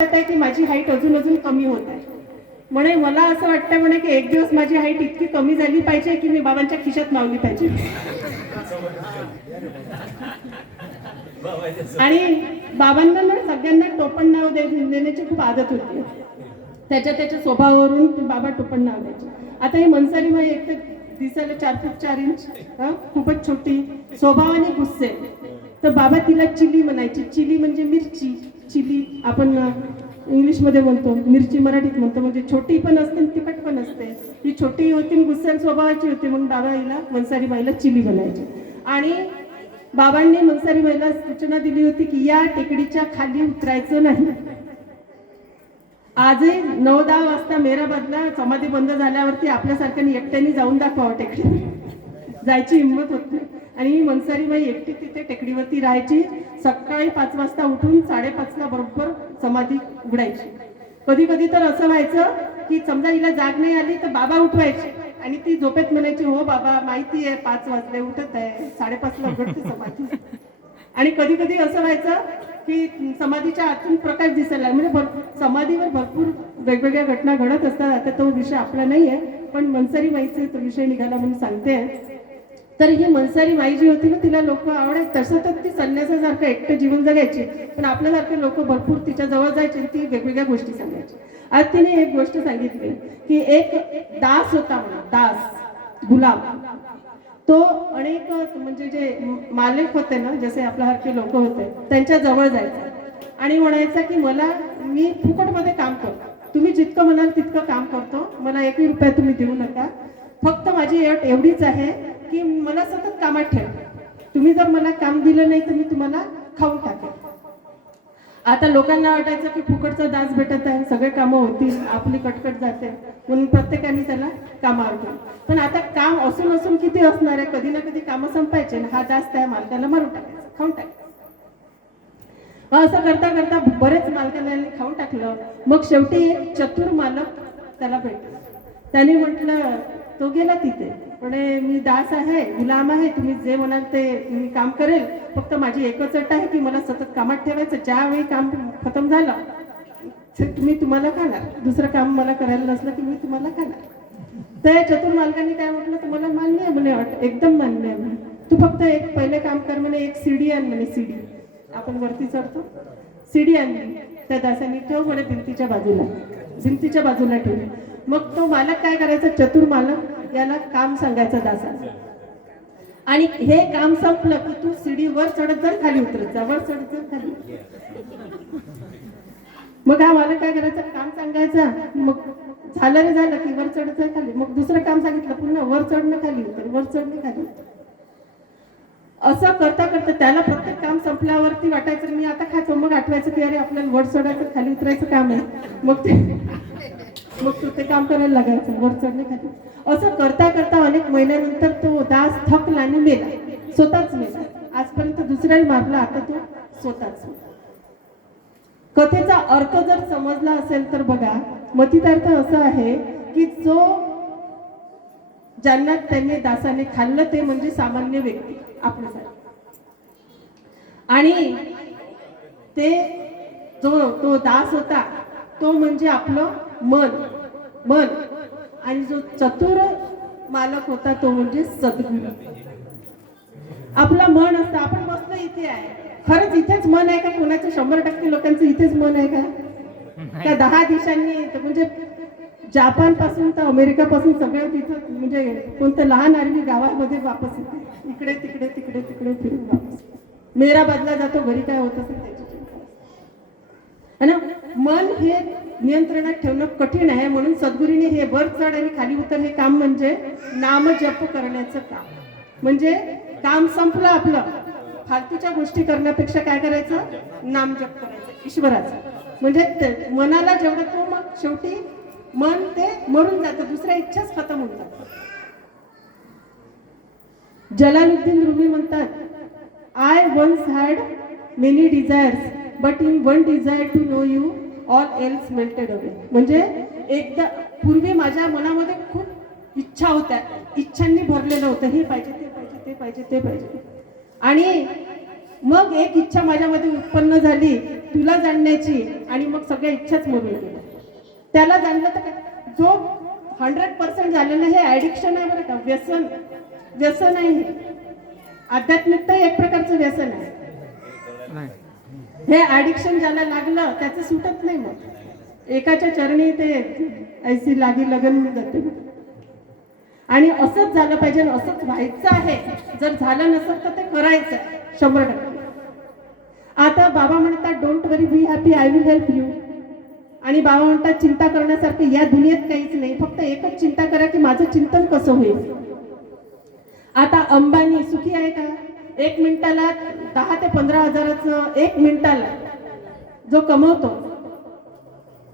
आहे की माझी हाईट अजून अजून कमी होत आहे. म्हणे मला असं वाटतं म्हणे की एक दिवस माझी हाईट इतकी कमी झाली पाहिजे की मी बाबांच्या खिशात मावली पाहिजे. आणि बाबांना ना सगळ्यांना टोपण नाव देण्याची खूप आदत होती. त्याच्या स्वभावावरून बाबा टोपण नाव द्यायचे. आता ही मनसारी माई एक तर दिसायला 4 फूट 4 इंच, खूपच छोटी, स्वभावाने गुस्से. तर बाबा तिला चिली म्हणायची. चिली म्हणजे मिरची. चिली आपण इंग्लिशमध्ये म्हणतो, मिरची मराठीत म्हणतो. म्हणजे छोटी पण असते तिखट पण असते. ती छोटी होती, गुस्सेल स्वभावाची होती, म्हणून बाबा हिला मनसारी बाईला चिली बनायचे. आणि बाबांनी मनसारी बाईला सूचना दिली होती की या टेकडीच्या खाली उतरायचं नाही. आजही 9-10 वाजता मेराबादला समाधी बंद झाल्यावरती आपल्यासारख्याने एकट्याने जाऊन दाखवावं टेकडी. जायची हिंमत होत नाही. आणि ही मनसारी बाई एकटी तिथे टेकडीवरती राहायची. सकाळी 5 वाजता उठून 5:30ला बरोबर समाधी उघडायची. कधी कधी तर असं व्हायचं की समजा हिला जाग नाही आली तर बाबा उठवायचे आणि ती झोपेत म्हणायची, हो बाबा माहिती आहे 5 वाजले, उठत आहे, 5:30ला उघडते समाधी. आणि कधी कधी असं व्हायचं की समाधीच्या आतून प्रकाश दिसायला, म्हणजे समाधीवर भरपूर वेगवेगळ्या घटना घडत असतात. आता तो विषय आपला नाही आहे, पण मनसारी माईचा तो विषय निघाला म्हणून सांगते. तर ही मनसारी माई जी होती ना, तिला लोक आवडायचे. तसं तर ती संन्यासासारखं एकटं जीवन जगायची, पण आपल्यासारखे लोक भरपूर तिच्या जवळ जायचे, ती वेगवेगळ्या गोष्टी सांगायची. आज तिने एक गोष्ट सांगितली की एक दास होता म्हणा, दास गुलाम. तो अनेक म्हणजे जे मालक होते ना, जसे आपल्यासारखे लोक होते, त्यांच्या जवळ जायचा आणि म्हणायचा की मी फुकटमध्ये काम करतो, तुम्ही जितकं म्हणाल तितकं काम करतो, मला 1 रुपया तुम्ही देऊ नका, फक्त माझी अट एवढीच आहे की मला सतत कामात ठेवा. तुम्ही जर मला काम दिलं नाही तर मी तुम्हाला खाऊन टाकेन. आता लोकांना वाटायचं की फुकटचा दास भेटत आहे, सगळे कामं होतील, आपली कटकट जाते, म्हणून प्रत्येकाने त्याला कामावर ठेवलं. पण आता काम असून असून किती असणार आहे, कधी ना कधी कामं संपायचे. हा दास त्या मालकाला मारून टाकायचा, खाऊन टाकायचा. असं करता करता बरेच मालकांनी खाऊन टाकलं. मग शेवटी एक चतुर मालक त्याला भेटला. त्याने म्हटलं, तो गेला तिथे, म्हणे मी दास आहे, गुलाम आहे, तुम्ही जे म्हणाल ते मी काम करेल, फक्त माझी एकच अट आहे की मला सतत कामात ठेवायचं. ज्यावेळी काम खतम झालं तुम्हाला खाणार, दुसरं काम मला करायला नसलं की मी तुम्हाला खाणार. त्या चतुर मालकाने काय म्हटलं, तुम्हाला मान्य आहे म्हणे अट, एकदम मान्य आहे म्हणे. तू फक्त एक पहिले काम कर म्हणे, एक सीडी आण म्हणे. सीडी आपण वरती चढतो, सीडी आणली. त्या दासाने ठेव म्हणे भिंतीच्या बाजूला ठेवली. मग तो मालक काय करायचा, चतुर मालक याला काम सांगायचं दासाला, आणि हे काम संपलं की तू सीडी वर चढत जा, खाली उतरत जा, वर चढत जा, खाली. मग हा मालक काय करायचा, काम सांगायचा, मग झालं की वर चढत जा, खाली. मग दुसरं काम सांगितलं, पुन्हा वर चढणं खाली उतर, वर चढणं खाली उतर. असं करता करता त्याला प्रत्येक काम संपल्यावरती वाटायचं मी आता खातो. मग आठवायचं की अरे आपल्याला वर चढायचं खाली उतरायचं काम आहे. मग तू ते काम करायला लागायचं, वर चढणे खाली. असं करता करता अनेक महिन्यानंतर तो दास थकला आणि मेला, स्वतःच मेला. आजपर्यंत दुसऱ्याला मारला, आता तो स्वतःच. कथेचा अर्थ जर समजला असेल तर बघा, मतितार्थ असं आहे की ज्यांना त्यांनी दासाने खाल्लं ते म्हणजे सामान्य व्यक्ती आपल्यासाठी. आणि तो दास होता तो म्हणजे आपलं मन. आणि जो चतुर मालक होता तो म्हणजे सद्गुरू. आपलं मन असतं. आपण बसलो इथे आहे, खरंच इथेच मन आहे का? कोणाचं 100% लोकांचं इथेच मन आहे का? त्या 10 दिशांनी, म्हणजे जापान पासून तर अमेरिका पासून सगळं तिथं, म्हणजे कोणतं लहान आर्मी गावामध्ये वापस येते, इकडे तिकडे फिरून वापस. मेराबादला जातो, घरी काय होत असेल त्याची चिंता ना. मन हे नियंत्रणात ठेवणं कठीण आहे, म्हणून सद्गुरूंनी हे वर चढ आणि खाली उतर हे काम म्हणजे नामजप करण्याचं काम. म्हणजे काम संपलं आपलं, फालतूच्या गोष्टी करण्यापेक्षा काय करायचं, नामजप करायचं ईश्वराचं. म्हणजे मनाला जेवढं तो, मग शेवटी मन ते मरून जातं, दुसऱ्या इच्छाच खतम होतात. जलालुद्दीन रुमी म्हणतात, I once had many desires but in one desire to know you all else melted away. म्हणजे एकदा पूर्वी माझ्या मनामध्ये खूप इच्छा होत्या, इच्छांनी भरलेलं होतं, हे पाहिजे ते पाहिजे ते पाहिजे ते पाहिजे. आणि मग एक इच्छा माझ्यामध्ये उत्पन्न झाली तुला जाणण्याची, आणि मग सगळ्या इच्छाच मरून गेल्या. त्याला जाणलं तर काय, जो 100% झालेलं हे ॲडिक्शन आहे बरं का, व्यसन. व्यसन आहे. आध्यात्मिकता एक प्रकारचं व्यसन आहे. हे ॲडिक्शन ज्याला लागलं त्याचं सुटत नाही. मग एकाच्या चरणी ते ऐसी लागी लगन होऊन जाते. आणि असंच झालं पाहिजे, असंच व्हायचं आहे. जर झालं नसेल तर ते करायचं आहे 100%. आता बाबा म्हणतात don't worry, be happy, I will help you. आणि बाबा म्हणतात चिंता करण्यासारखं या दुनियेत काहीच नाही, फक्त एकच चिंता करा की माझं चिंतन कसं होईल. आता अंबानी सुखी आहे का? 1 मिनिटाला 10 ते 15 हजाराचं 1 मिनिटाला जो कमवतो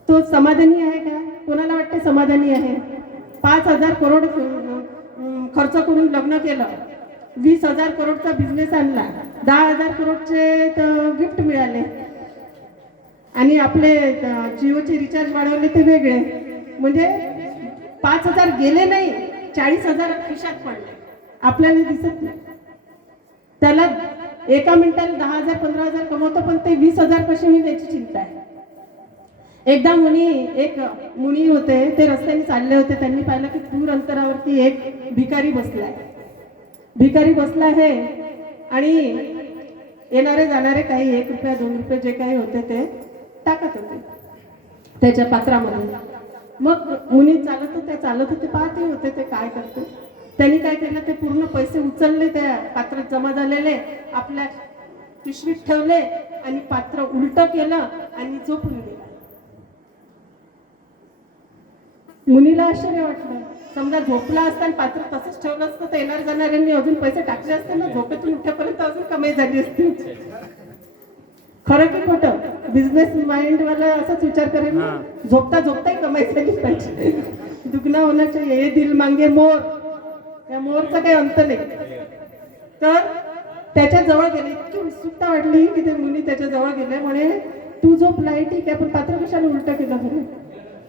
तो समाधानी आहे का? कोणाला वाटते समाधानी आहे? 5,000 करोड खर्च करून लग्न केलं, 20,000 करोडचा बिझनेस आणला, 10,000 करोडचे गिफ्ट मिळाले, आणि आपले जिओचे रिचार्ज वाढवले ते वेगळे. म्हणजे 5,000 गेले नाही, 40,000 खिशात पडले, आपल्याला दिसत नाही. त्याला एका मिनिटाला 10,000 15,000 कमवतो, पण ते 20,000 कसे होईल याची चिंता आहे. एकदा एक मुनी होते, ते रस्त्याने चालले होते. त्यांनी पाहिलं की दूर अंतरावरती एक भिकारी बसलाय. भिकारी बसला आहे आणि येणारे जाणारे काही 1 रुपया 2 रुपये जे काही होते ते टाकत होते त्याच्या पात्रामध्ये. मग मुनी चालत होते, पाहते होते ते काय करते. त्यांनी काय केलं, ते पूर्ण पैसे उचलले, त्या पात्रात जमा झालेले आपल्या पिशवीत ठेवले, आणि पात्र उलट केलं आणि झोपून गेला. मुनीला आश्चर्य वाटलं. समजा झोपला असता आणि पात्र तसंच ठेवलं असतं तर येणार जाणाऱ्यांनी अजून पैसे टाकले असते ना, झोपेतून उठ्यापर्यंत अजून कमाई झाली असती. खरं की खोटं? बिझनेस माइंड वाला असाच विचार करेल, झोपता झोपताही कमाई झाली पाहिजे. दुगना होना चाहिए, ये दिल मांगे मोर. त्या मोरचा काही अंत नाही. तर त्याच्या जवळ गेले, इतकी उत्सुकता वाटली की ते मुनी त्याच्या जवळ गेले. म्हणे तू झोपलाय ठीक आहे, पण पात्र कशाला उलट केलं म्हणे.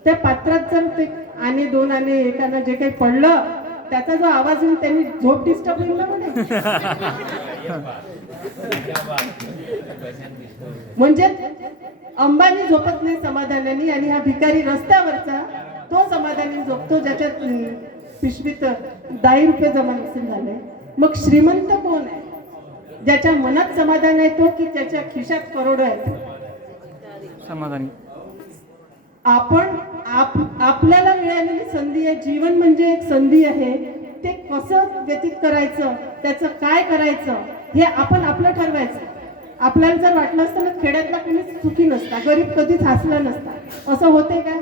त्या पात्रात जर ते आणे 2 आणे 1 आणं जे काही पडलं, त्याचा जो आवाज होईल त्यांनी झोप डिस्टर्ब होईल ना म्हणे. म्हणजे अंबानी झोपत नाही समाधानाने, आणि हा भिकारी रस्त्यावरचा तो समाधानी झोपतो ज्याच्यात पिशवीत 10 रुपये जमा नसेल झाले. मग श्रीमंत कोण आहे? ज्याच्या मनात समाधान आहे तो, की त्याच्या खिशात करोडो आहेत? समाधानी. आपण आपल्याला मिळालेली संधी आहे. जीवन म्हणजे एक संधी आहे. ते कसं व्यतीत करायचं, त्याचं काय करायचं हे आपण आपलं ठरवायचं. आपल्याला जर वाटलं असतं ना खेड्यातला कोणीच सुखी नसता, गरीब कधीच हसला नसता, असं होते का?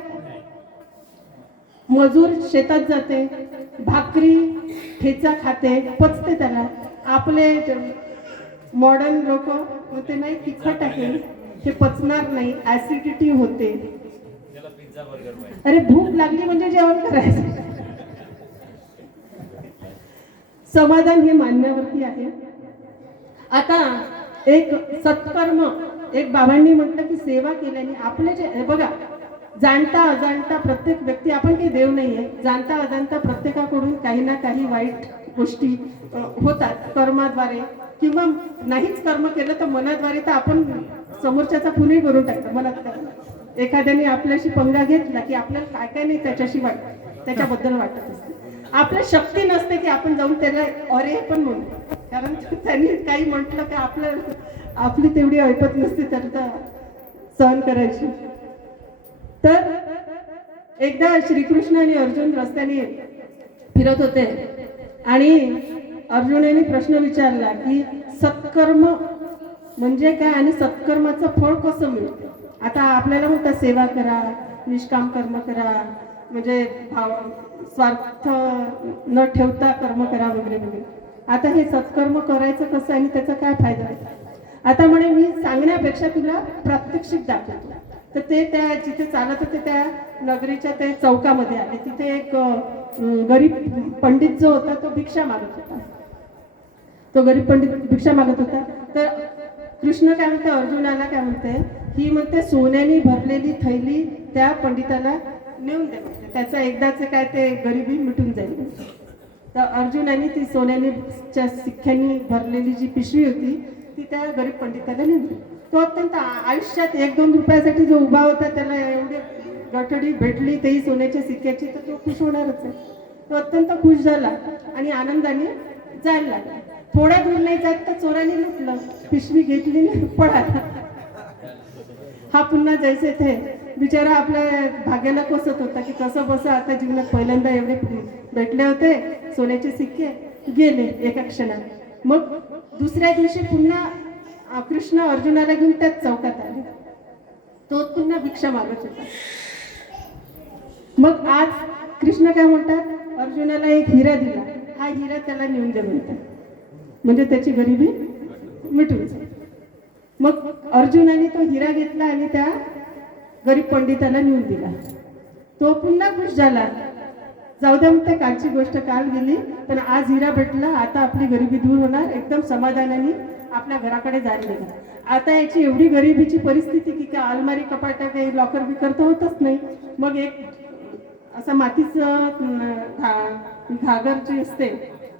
मजूर शेतात जाते, भाकरी ठेचा खाते, पचते त्याला. आपले मॉडर्न लोक म्हणते नाही तिखट आहे, हे पचणार नाही, ऍसिडिटी होते. अरे भूक लागली म्हणजे जेवण करायचं. समाधान हे मानण्यावरती आहे. आता एक सत्कर्म, एक बाबांनी म्हटलं की सेवा केल्याने आपले जे बघा, जाणता अजाणता प्रत्येक व्यक्ती, आपण काही देव नाहीये, जाणता अजाणता प्रत्येकाकडून काही ना काही वाईट गोष्टी होतात कर्माद्वारे, किंवा नाहीच कर्म केलं तर मनाद्वारे. तर आपण समोरच्याचा पुणे करून टाकतो मनात. एखाद्याने आपल्याशी पंगा घेतला की आपल्याला काय काय नाही त्याच्याबद्दल वाटत असते. आपल्या शक्ती नसते की आपण जाऊन त्याला अरे पण म्हणू, कारण त्यांनी काही म्हटलं की आपली तेवढी ऐपत नसते त्याला सहन करायची. तर एकदा श्रीकृष्ण आणि अर्जुन रस्त्याने फिरत होते, आणि अर्जुनाने प्रश्न विचारला की सत्कर्म म्हणजे काय आणि सत्कर्माचं फळ कसं मिळतं. आता आपल्याला म्हणतात सेवा करा, निष्काम कर्म करा, म्हणजे स्वार्थ न ठेवता कर्म करा वगैरे वगैरे. आता हे सत्कर्म करायचं कसं आणि त्याचा काय फायदा आहे? आता म्हणे मी सांगण्यापेक्षा तुला प्रात्यक्षिक दाखवतो. तर ते त्या जिथे चालत होते त्या नगरीच्या ते चौकामध्ये आले. तिथे एक गरीब पंडित जो होता तो भिक्षा मागत होता. तो गरीब पंडित भिक्षा मागत होता. तर कृष्ण काय म्हणते, अर्जुनाला काय म्हणते, ही म्हणते सोन्याने भरलेली थैली त्या पंडिताला नेऊन दे म्हणते, त्याचा एकदाच काय ते गरिबी मिटून जाईल. तर अर्जुनाने ती सोन्याच्या सिक्क्यांनी भरलेली जी पिशवी होती ती त्या गरीब पंडिताला नेऊन दिली. तो अत्यंत आयुष्यात 1-2 रुपयासाठी जो उभा होता त्याला एवढे गठडी भेटली तेही सोन्याच्या सिक्क्याची, तर तो खुश होणारच आहे. तो अत्यंत खुश झाला आणि आनंदाने जायला लागला. थोडा दूर नाही जात तर चोराने लुटलं, पिशवी घेतली पळाला. हा पुन्हा जैसे थे बिचारा आपल्या भाग्याला कोसत होता की कसं बसं आता जीवनात पहिल्यांदा एवढे भेटले होते सोन्याचे सिक्के, गेले एका क्षणात. मग दुसऱ्या दिवशी पुन्हा कृष्ण अर्जुनाला घेऊन त्याच चौकात आले. तो पुन्हा भिक्षा मागत होता. मग आज कृष्ण काय म्हणतात, अर्जुनाला एक हिरा दिला, हा हिरा त्याला नेऊन दे म्हणतात, म्हणजे त्याची गरिबी मिटून जाईल. मग अर्जुनाने तो हिरा घेतला आणि त्या गरीब पंडिताला नेऊन दिला. तो पुन्हा खुश झाला. जाऊ द्या म्हणते, कालची गोष्ट काल गेली, पण आज हिरा भेटला, आता आपली गरिबी दूर होणार, एकदम समाधानाने आपल्या घराकडे जायला गेला. आता याची एवढी गरिबीची परिस्थिती की काय अलमारी कपाटा काही लॉकर बिकर तर होतच नाही. मग एक असं मातीचं घागर जी असते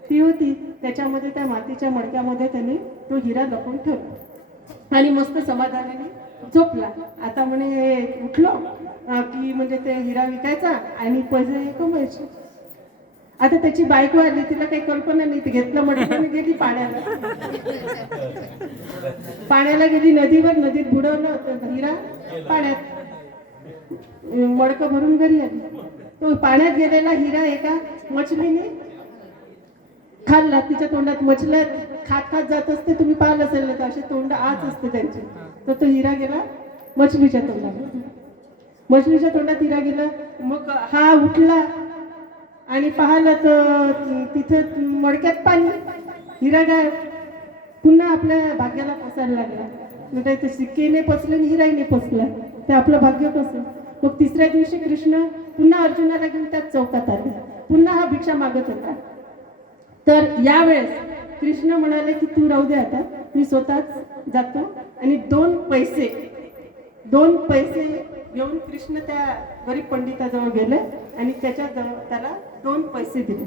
ती होती, त्याच्यामध्ये त्या मातीच्या मडक्यामध्ये त्याने तो हिरा लपवून ठेवला आणि मस्त समाधानाने झोपला. आता म्हणे उठलो की म्हणजे ते हिरा विकायचा आणि पैसे कमवायचे. आता त्याची बायको आली, तिला काही कल्पना नाही, ती घेतलं मडक्याने गेली पाण्याला गेली नदीवर, नदीत बुडवलं हिरा, पाण्यात मडकं भरून घरी आली. तो पाण्यात गेलेला हिरा एका मछलीने खाल्ला, तिच्या तोंडात मछल्या खात खात जात असते, तुम्ही पाहिलं असेल ना, असे तोंड आत असते त्यांचे. तर तो हिरा गेला मछलीच्या तोंडात, मछलीच्या तोंडात हिरा गेला. मग हा उठला आणि पाहिलं तर तिथं मडक्यात पाणी, हिरा गायब. पुन्हा आपल्या भाग्याला पसायला लागला. म्हणजे ते सिक्केने पचले आणि हिराईने पचला, ते आपलं भाग्य कसं. मग तिसऱ्या दिवशी कृष्ण पुन्हा अर्जुनाला घेऊन त्याच चौकात आले. पुन्हा हा भिक्षा मागत होता. तर यावेळेस कृष्ण म्हणाले की तू राहू दे, आता मी स्वतःच जातो. आणि 2 पैसे घेऊन कृष्ण त्या गरीब पंडिताजवळ गेले आणि त्याला 2 पैसे दिले.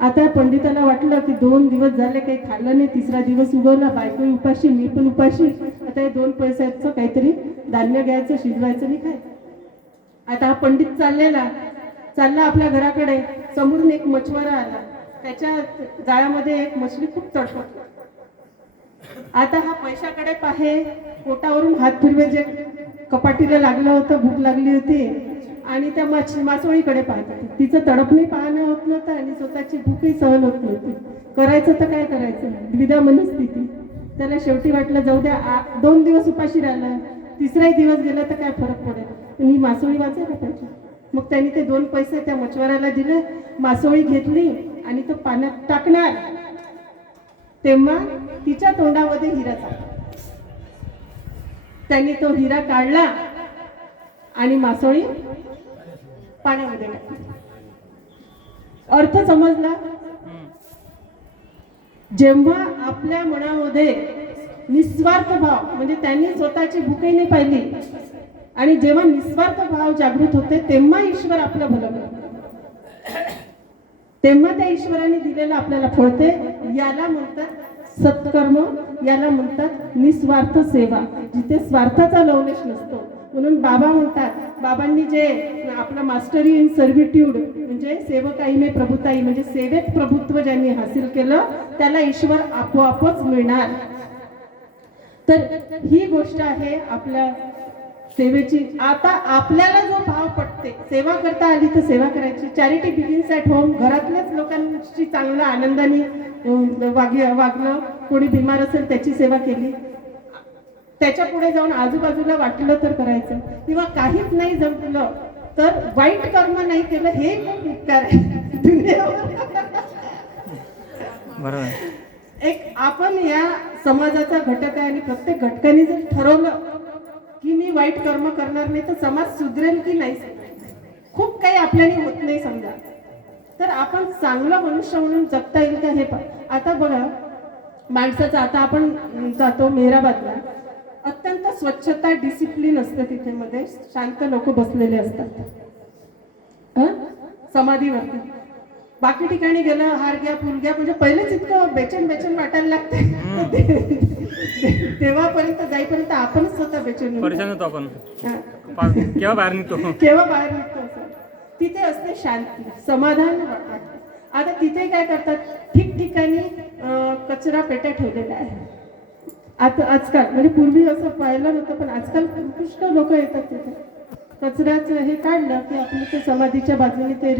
आता पंडिताला वाटलं की 2 दिवस झाले काही खाल्लं नाही, तिसरा दिवस उगवला, बायको उपाशी, मी पण उपाशी, आता हे 2 पैशाचं काहीतरी धान्य घ्यायचं, शिजवायचं आणि खायचं. आता हा पंडित चालला आपल्या घराकडे. समोरून एक मछवारा आला, त्याच्या जाळ्यामध्ये एक मछली खूप तडफडली. आता हा पैशाकडे पाहे, पोटावरून हात फिरवे, जे कपाटीला लागलं होतं, भूक लागली होती, आणि त्या मासोळीकडे पाहत होती. तिचं तडपणी पाहणं होत नव्हतं आणि स्वतःची भूकही सहन होत नव्हती. करायचं तर काय करायचं, द्विधा मनस्थिती. त्याला शेवटी वाटलं जाऊ द्या, 2 दिवस उपाशी राहिला, तिसराही दिवस गेला तर काय फरक पडेल, ही मासोळी वाचायला पाहिजे. मग त्यांनी ते 2 पैसे त्या मछवाराला दिले. मासोळी घेतली आणि तो पाण्यात टाकणार, तेव्हा तिच्या तोंडामध्ये हिरा टाकला. त्यांनी तो हिरा काढला आणि मासोळी पाण्यामध्ये टाकली. अर्थ समजला. जेव्हा आपल्या मनामध्ये निस्वार्थ भाव, म्हणजे त्यांनी स्वतःची भूकही नाही पाहिली, आणि जेव्हा निस्वार्थ भाव जागृत होते तेव्हा ईश्वर आपलं भलं करतो, तेव्हा त्या ईश्वराने दिलेलं आपल्याला फळते. याला म्हणतात सत्कर्म, याला म्हणतात निस्वार्थ सेवा, जिथे स्वार्थाचा लवलेश नसतो. म्हणून बाबा म्हणतात, बाबांनी जे आपलं मास्टरी इन सर्व्हिट्यूड, म्हणजे सेवकाई में प्रभुताई, म्हणजे सेवेत प्रभुत्व ज्यांनी हासिल केलं त्याला ईश्वर आपोआपच मिळणार. तर ही गोष्ट आहे आपल्या सेवेची. आता आपल्याला जो भाव पटते, सेवा करता आली तर सेवा करायची. Charity begins at home. घरातल्याच लोकांची चांगलं आनंदाने वागलं, कोणी बिमार असेल त्याची सेवा केली, त्याच्या पुढे जाऊन आजूबाजूला वाटलं तर करायचं, किंवा काहीच नाही जमलं तर वाईट कर्म नाही केलं, हे खूप उपकार आहे दुनियेवर. बरोबर. एक आपण या समाजाचा घटक आहे आणि प्रत्येक घटकाने जर ठरवलं की मी वाईट कर्म करणार नाही तर समाज सुधरेल की नाही, खूप काही आपल्याला होत नाही समजा, तर आपण चांगलं मनुष्य म्हणून जगता येईल का हे पण. आता बघा माणसाचं, आता आपण जातो मेहराबादला, अत्यंत स्वच्छता डिसिप्लिन असतं तिथे, मध्ये शांत लोक बसलेले असतात समाधीवरती. बाकी ठिकाणी गेलं हार घ्या फुल घ्या म्हणजे पहिलेच इतकं बेचैन बेचैन वाटायला लागते तेव्हापर्यंत जाईपर्यंत आपणच स्वतः बेचैन परेशान होतो आपण हा. केव्हा बाहेर निघतो. केव्हा बाहेर निघतो असं. तिथे असते शांती समाधान वाटतं. आता तिथे काय करतात ठिकठिकाणी कचरा पेट्या ठेवलेल्या आहे. आता आजकाल म्हणजे पूर्वी असं पाहिलं नव्हतं पण आजकाल पुष्कळ लोक येतात तिथे कचऱ्याचं हे काढलं की आपलं ते समाधीच्या बाजूने ते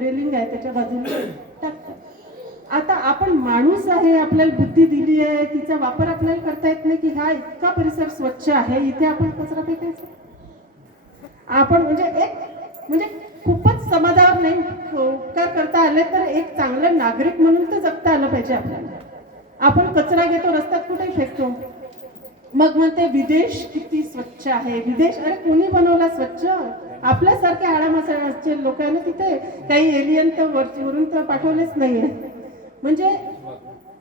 रेलिंग आहे त्याच्या बाजूने टाकतात. आता आपण माणूस आहे आपल्याला बुद्धी दिली आहे तिचा वापर आपल्याला करता येत नाही की हा इतका परिसर स्वच्छ आहे इथे आपण कचरा फेकायचा. आपण म्हणजे खूपच समाजावर नाही उपकार करता आले तर एक चांगलं नागरिक म्हणून तर जगता आलं पाहिजे आपल्याला. आपण कचरा घेतो रस्त्यात कुठेही फेकतो मग म्हणते विदेश किती स्वच्छ आहे. विदेश अरे कोणी बनवला स्वच्छ. आपल्यासारख्या आडामासाचे लोकांना तिथे काही एलियन तर वरून तर पाठवलेच नाहीये. म्हणजे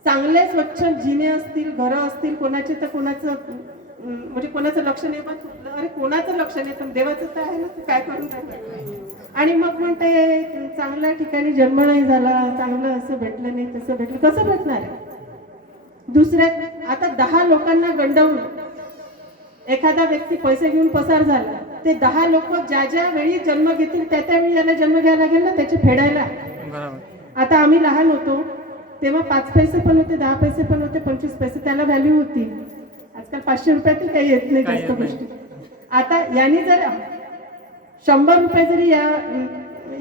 चांगले स्वच्छ जिने असतील घरं असतील कोणाचे तर कोणाचं म्हणजे कोणाचं लक्ष नाही पण अरे कोणाचं लक्ष नाही पण देवाचं तर आहे ना ते काय करून राहिलं. आणि मग म्हणते चांगल्या ठिकाणी जन्म नाही झाला चांगलं असं भेटलं नाही तसं भेटलं कसं भेटणार आहे. दुसऱ्या आता 10 लोकांना गंडवून एखादा व्यक्ती पैसे घेऊन पसार झाला ते 10 लोक ज्या ज्या वेळी जन्म घेतील त्या त्यावेळी याला जन्म घ्यायला लागेल ना त्याचे फेडायला. आता आम्ही लहान होतो तेव्हा 5 पैसे पण होते 10 पैसे पण होते 25 पैसे त्याला व्हॅल्यू होती. आजकाल 500 रुपयातही काही येत नाही जास्त गोष्टी. आता यांनी जर 100 रुपये जरी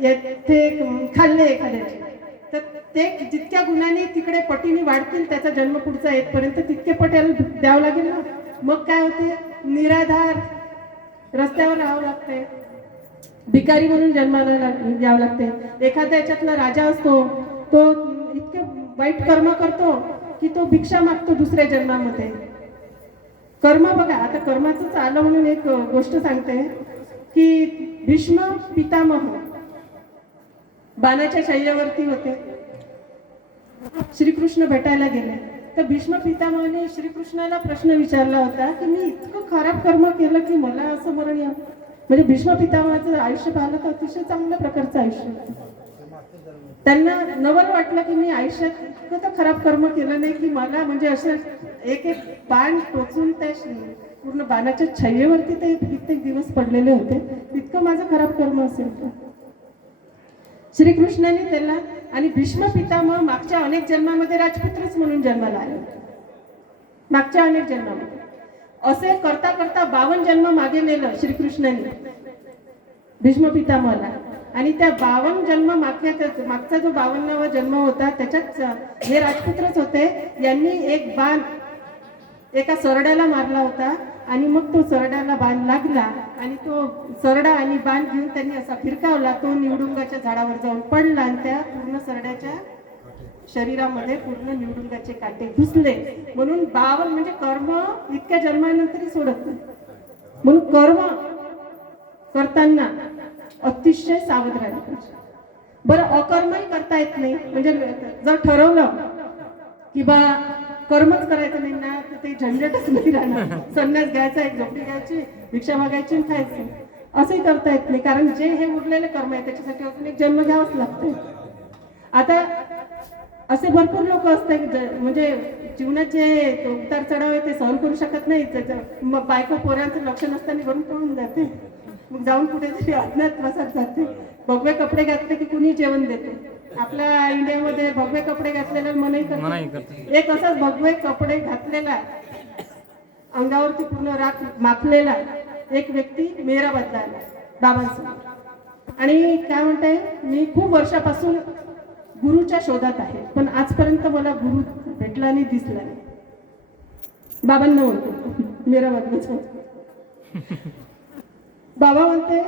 येथे खाल्ले एखाद्याचे तर ते जितक्या गुणांनी तिकडे पटीने वाढतील त्याचा जन्म पुढचा येतपर्यंत तितके पट याला द्यावं लागेल ना. मग काय होते निराधार रस्त्यावर राहावं लागते भिकारी म्हणून जन्माला द्यावं लागते. एखाद्या याच्यातला राजा असतो तो इतके वाईट कर्म करतो की तो भिक्षा मागतो दुसऱ्या जन्मामध्ये. कर्म बघा आता कर्माचंच आलं म्हणून एक गोष्ट सांगते की भीष्म पितामह बाणाच्या शय्यावरती होते. श्रीकृष्ण भेटायला गेले तर भीष्म पितामहाने श्रीकृष्णाला प्रश्न विचारला होता की मी इतकं खराब कर्म केलं की मला असं मरण यावं. म्हणजे भीष्म पितामहाचं आयुष्य पाहिलं तर अतिशय चांगल्या प्रकारचं आयुष्य होतं. त्यांना नवल वाटलं की मी आयुष्यात इतकं तर खराब कर्म केलं नाही की मला म्हणजे असं एक एक बाण टोचून त्या पूर्ण बाणाच्या छय्येवरती ते कित्येक दिवस पडलेले होते तितकं माझं खराब कर्म असेल. श्रीकृष्णाने त्याला आणि भीष्म पितामह मागच्या अनेक जन्मामध्ये राजपुत्रच म्हणून जन्माला आले होते. मागच्या अनेक जन्मामध्ये असे करता करता 52 जन्म मागे नेलं श्रीकृष्णाने भीष्म पितामहाला. आणि त्या 52 जन्म मागचा जो 52वा जन्म होता त्याच्यात हे राजपुत्रच होते. यांनी एक बाण एका सरड्याला मारला होता आणि मग तो सरड्याला बाण लागला आणि तो सरडा आणि बाण घेऊन त्यांनी असा फिरकावला. तो निवडुंगाच्या झाडावर जाऊन पडला आणि त्या पूर्ण सरड्याच्या शरीरामध्ये पूर्ण निवडुंगाचे काटे घुसले. म्हणून 52 म्हणजे कर्म इतक्या जन्मानंतरही सोडत नाही. म्हणून कर्म करताना अतिशय सावध राहिलं पाहिजे. बरं अकर्मही करता येत नाही म्हणजे जर ठरवलं की बा कर्मच करायचं नाही ना तर ते झंझटच नाही राहणार. संन्यास घ्यायचा एक झोपडी घ्यायची भिक्षा मागायची आणि खायचं असंही करता येत नाही कारण जे हे उरलेले कर्म आहे त्याच्यासाठी अजून एक जन्म घ्यावाच लागते. आता असे भरपूर लोक असतात म्हणजे जीवनात जे उतार चढाव आहे ते सहन करू शकत नाही. मग बायको पोरांचं लक्ष नसताना घरून पळून जाते मग जाऊन कुठेतरी अज्ञातवासात जाते. भगवे कपडे घातले की कुणी जेवण देते. आपल्या इंडियामध्ये भगवे कपडे घातलेला मनाई करते. एक असाच भगवे कपडे घातलेला अंगावरती पूर्ण राख माखलेला एक व्यक्ती मेहराबादला आला बाबांसोबत आणि काय म्हणते मी खूप वर्षापासून गुरुच्या शोधात आहे पण आजपर्यंत मला गुरु भेटला नाही दिसला नाही. बाबांना म्हणतो मेहराबादला. बाबा म्हणते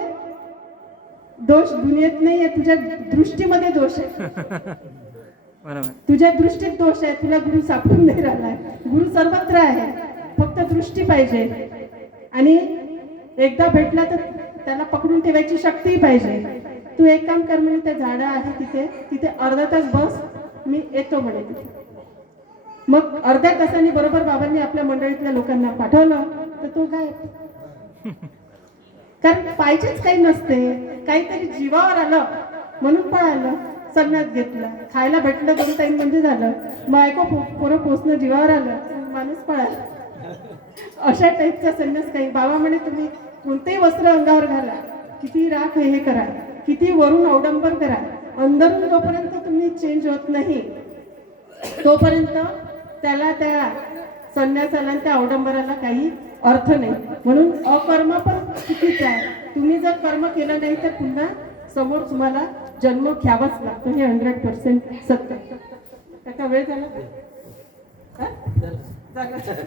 दोष दुनियेत नाहीये तुझ्या दृष्टीमध्ये दोष आहे. तुझ्या दृष्टीत दोष आहे. तुला गुरु सापडून नाही राहिलाय. गुरु सर्वत्र आहे फक्त दृष्टी पाहिजे आणि एकदा भेटला तर त्याला पकडून ठेवायची शक्ती पाहिजे. तू एक काम कर म्हणे त्या झाडं आहे तिथे अर्धा तास बस मी येतो म्हणे तिथे. मग अर्ध्या तासाने बरोबर बाबांनी आपल्या मंडळीतल्या लोकांना पाठवलं तर तो काय कारण पाहिजेच काही नसते काहीतरी जीवावर आलं म्हणून पळालं संन्यास घेतला, खायला भेटलं 2 टाइम म्हणजे झालं, बायको पोरं पोचणं जीवावर आलं, माणूस पळाला. अशा टाईपचा संन्यास काही. बाबा म्हणे तुम्ही कोणतेही वस्त्र अंगावर घाला, किती राख हे करा, किती वरून अवडंबर करा, अंदरून जोपर्यंत तुम्ही चेंज होत नाही तोपर्यंत त्याला, त्या संन्यासाला त्या अवडंबराला काही अर्थ नाही. म्हणून अकर्म पण चुकीचं आहे. तुम्ही जर कर्म केलं नाही तर पुन्हा समोर तुम्हाला जन्म घ्यावाच लागतो. हे 100% सत्य. त्याचा वेळ झाला का? झाला.